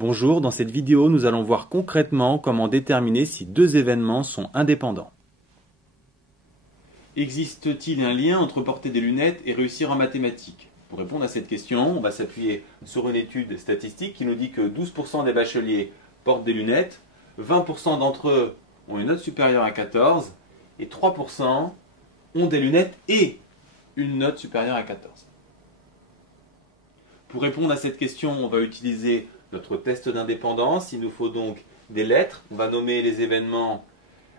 Bonjour, dans cette vidéo, nous allons voir concrètement comment déterminer si deux événements sont indépendants. Existe-t-il un lien entre porter des lunettes et réussir en mathématiques? Pour répondre à cette question, on va s'appuyer sur une étude statistique qui nous dit que 12% des bacheliers portent des lunettes, 20% d'entre eux ont une note supérieure à 14 et 3% ont des lunettes et une note supérieure à 14. Pour répondre à cette question, on va utiliser notre test d'indépendance. Il nous faut donc des lettres. On va nommer les événements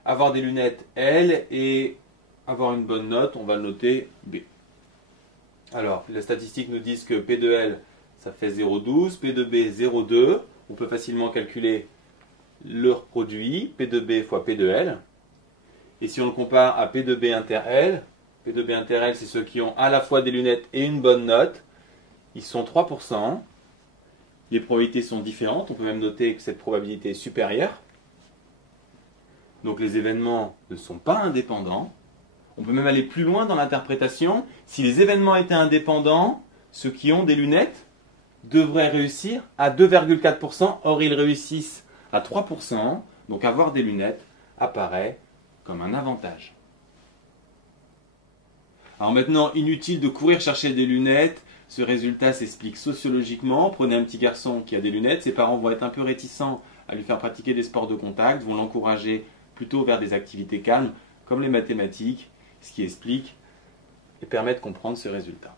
avoir des lunettes L et avoir une bonne note, on va le noter B. Alors, les statistiques nous disent que P de L, ça fait 0,12, P de B, 0,2. On peut facilement calculer leur produit, P de B fois P de L. Et si on le compare à P de B inter L, P de B inter L, c'est ceux qui ont à la fois des lunettes et une bonne note. Ils sont 3%. Les probabilités sont différentes. On peut même noter que cette probabilité est supérieure. Donc les événements ne sont pas indépendants. On peut même aller plus loin dans l'interprétation. Si les événements étaient indépendants, ceux qui ont des lunettes devraient réussir à 2,4%. Or, ils réussissent à 3%. Donc avoir des lunettes apparaît comme un avantage. Alors maintenant, inutile de courir chercher des lunettes. Ce résultat s'explique sociologiquement. Prenez un petit garçon qui a des lunettes. Ses parents vont être un peu réticents à lui faire pratiquer des sports de contact, vont l'encourager plutôt vers des activités calmes, comme les mathématiques, ce qui explique et permet de comprendre ce résultat.